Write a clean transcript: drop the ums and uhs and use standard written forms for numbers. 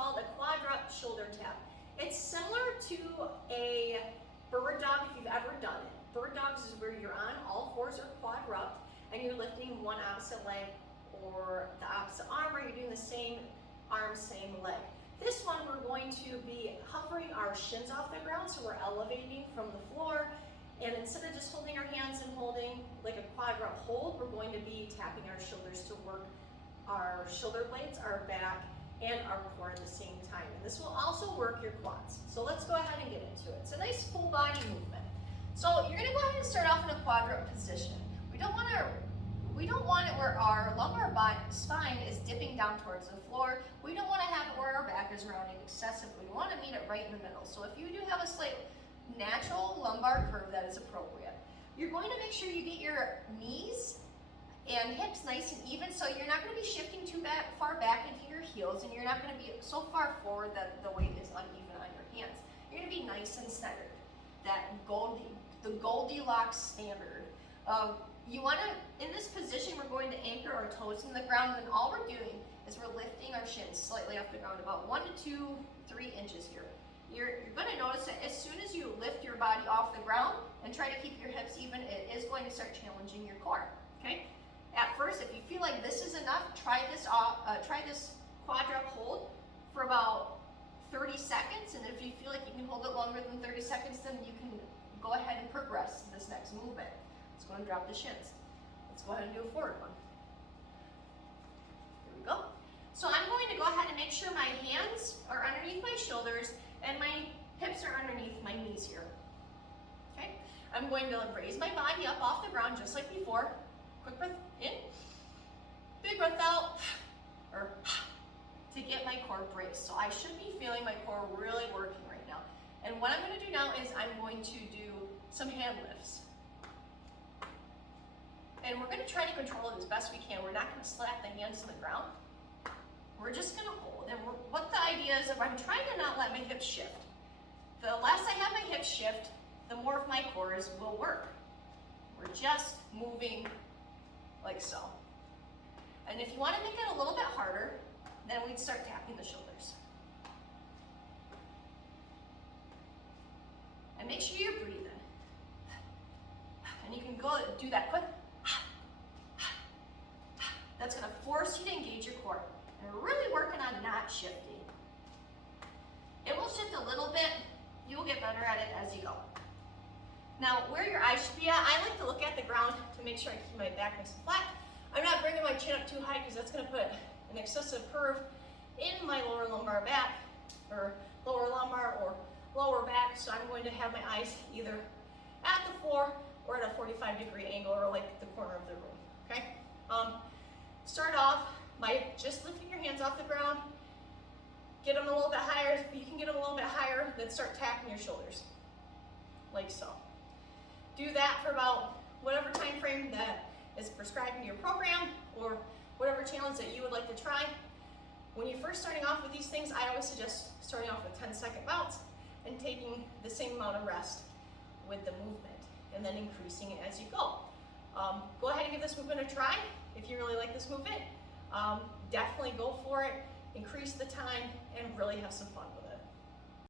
called a quadruped shoulder tap. It's similar to a bird dog if you've ever done it. Bird dogs is where you're on all fours or quadruped and you're lifting one opposite leg or the opposite arm, or you're doing the same arm, same leg. This one we're going to be hovering our shins off the ground, so we're elevating from the floor, and instead of just holding our hands and holding like a quadrupt hold, we're going to be tapping our shoulders to work our shoulder blades, our back, and our core at the same time. And this will also work your quads. So let's go ahead and get into it. It's a nice full body movement. So you're gonna go ahead and start off in a quadruped position. We don't want it where our lumbar spine is dipping down towards the floor. We don't want to have it where our back is rounding excessively. We want to meet it right in the middle. So if you do have a slight natural lumbar curve, that is appropriate. You're going to make sure you get your knees and hips nice and even, so you're not going to be shifting too far back into your heels, and you're not going to be so far forward that the weight is uneven on your hands. You're going to be nice and centered. The Goldilocks standard. You want to, in this position, we're going to anchor our toes in the ground, and all we're doing is we're lifting our shins slightly off the ground, about 1 to 2, 3 inches here. You're going to notice that as soon as you lift your body off the ground and try to keep your hips even, it is going to start challenging your core. Okay. At first, if you feel like this is enough, try this quadruped hold for about 30 seconds, and if you feel like you can hold it longer than 30 seconds, then you can go ahead and progress to this next movement. Let's go and drop the shins. Let's go ahead and do a forward one. There we go. So I'm going to go ahead and make sure my hands are underneath my shoulders and my hips are underneath my knees here. Okay? I'm going to raise my body up off the ground just like before. Quick breath in, big breath out, or to get my core braced. So I should be feeling my core really working right now. And what I'm going to do now is I'm going to do some hand lifts. And we're going to try to control it as best we can. We're not going to slap the hands to the ground. We're just going to hold. And what the idea is, if I'm trying to not let my hips shift, the less I have my hips shift, the more of my cores will work. We're just moving like so. And if you want to make it a little bit harder, then we'd start tapping the shoulders. And make sure you're breathing. And you can go do that quick. That's going to force you to engage your core. And we're really working on not shifting. It will shift a little bit. You'll get better at it as you go. Now, where your eyes should be at, I like to look at the ground to make sure I keep my back nice and flat. I'm not bringing my chin up too high because that's going to put an excessive curve in my lower lumbar back, or lower lumbar or lower back. So I'm going to have my eyes either at the floor or at a 45-degree angle, or like the corner of the room. Okay. Start off by just lifting your hands off the ground. Get them a little bit higher. If you can get them a little bit higher, then start tapping your shoulders, like so. Do that for about whatever time frame that is prescribed in your program, or whatever challenge that you would like to try. When you're first starting off with these things, I always suggest starting off with 10-second bouts and taking the same amount of rest with the movement, and then increasing it as you go. Go ahead and give this movement a try. If you really like this movement, definitely go for it, increase the time, and really have some fun with it.